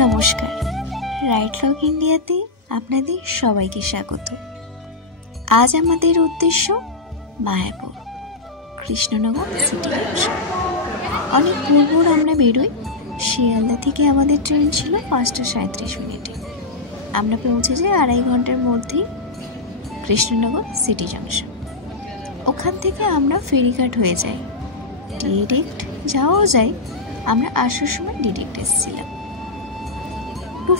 নমস্কার, ride log ইন্ডিয়াতে আপনাদের সবাইকে স্বাগত। আজ আমাদের উদ্দেশ্য মায়াপুর, কৃষ্ণনগর সিটি জাংশন। অনেক পূর্ব আমরা বেরোই। শিয়ালদা থেকে আমাদের ট্রেন ছিল 5টা 37 মিনিটে। আমরা পৌঁছে যাই 2.5 ঘন্টার মধ্যেই কৃষ্ণনগর সিটি জাংশন। ওখান থেকে আমরা ফেরিঘাট হয়ে যাই, ডিরেক্ট যাওয়াও যায়। আমরা আসার সময় ডিরেক্ট এসেছিলাম।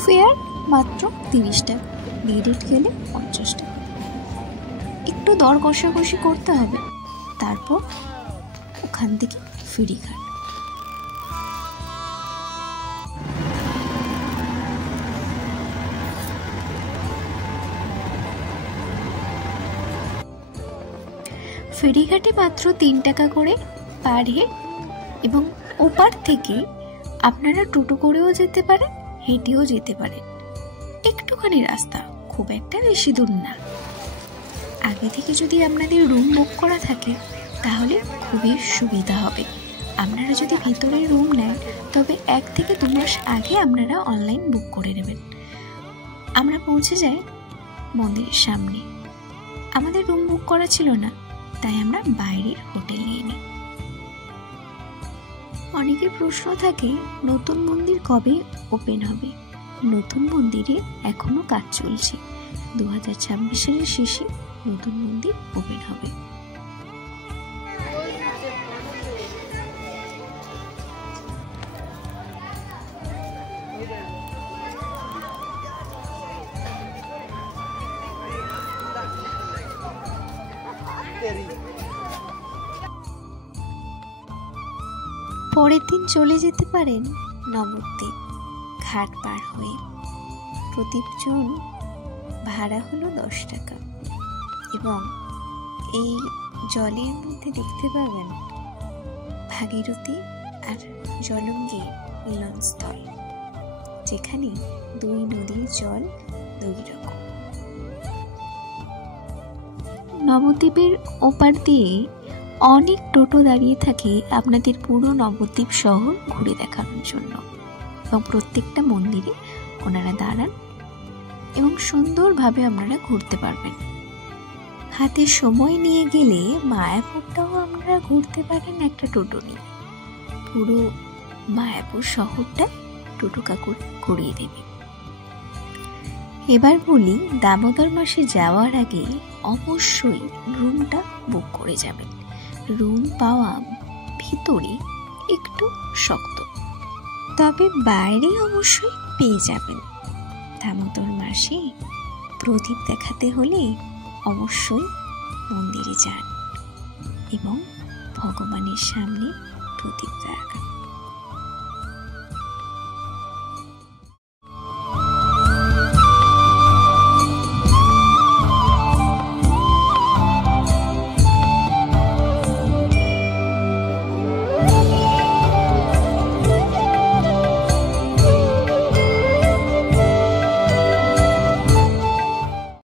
ফেয়ার মাত্র 30 টাকা, ডিরেক্ট গেলে 50 টাকা। একটু দর কষাকষি করতে হবে, তারপর ওখান থেকে ফেরিঘাট। ফেরিঘাটে মাত্র 3 টাকা করে পার হেড, এবং ওপার থেকে আপনারা টোটো করেও যেতে পারেন, হেঁটেও যেতে পারেন। একটুখানি রাস্তা, খুব একটা বেশি দূর না। আগে থেকে যদি আপনাদের রুম বুক করা থাকে তাহলে খুবই সুবিধা হবে। আপনারা যদি ভিতরে রুম নেন তবে 1 থেকে 2 মাস আগে আপনারা অনলাইন বুক করে নেবেন। আমরা পৌঁছে যাই মন্দিরের সামনে। আমাদের রুম বুক করা ছিল না, তাই আমরা বাইরের হোটেল নিয়ে নিই। অনেকের প্রশ্ন থাকে নতুন মন্দির কবে ওপেন হবে। নতুন মন্দিরে এখনো কাজ চলছে। 2026 সালের শেষে নতুন মন্দির ওপেন হবে। পরের দিন চলে যেতে পারেন নবদ্বীপ ঘাট পার হয়ে। প্রতিজন ভাড়া হলো 10 টাকা, এবং এই জলের মধ্যে দেখতে পাবেন ভাগীরথী আর জলঙ্গি মিলনস্থল, যেখানে 2 নদীর জল 2 রকম। নবদ্বীপের ওপার দিয়ে অনেক টোটো দাঁড়িয়ে থাকে আপনাদের পুরো নবদ্বীপ শহর ঘুরে দেখানোর জন্য, এবং প্রত্যেকটা মন্দিরে ওনারা দাঁড়ান এবং সুন্দরভাবে আপনারা ঘুরতে পারবেন। হাতে সময় নিয়ে গেলে মায়াপুরটাও আপনারা ঘুরতে পারেন একটা টোটো নিয়ে। পুরো মায়াপুর শহরটা টোটো কাকু ঘুরিয়ে দেবে। এবার বলি, দামোদর মাসে যাওয়ার আগে অবশ্যই রুমটা বুক করে যাবেন। রুম পাওয়া ভিতরে একটু শক্ত, তবে বাইরে অবশ্যই পেয়ে যাবেন। দামোদর মাসে প্রদীপ দেখাতে হলে অবশ্যই মন্দিরে যান এবং ভগবানের সামনে প্রদীপ রাখান।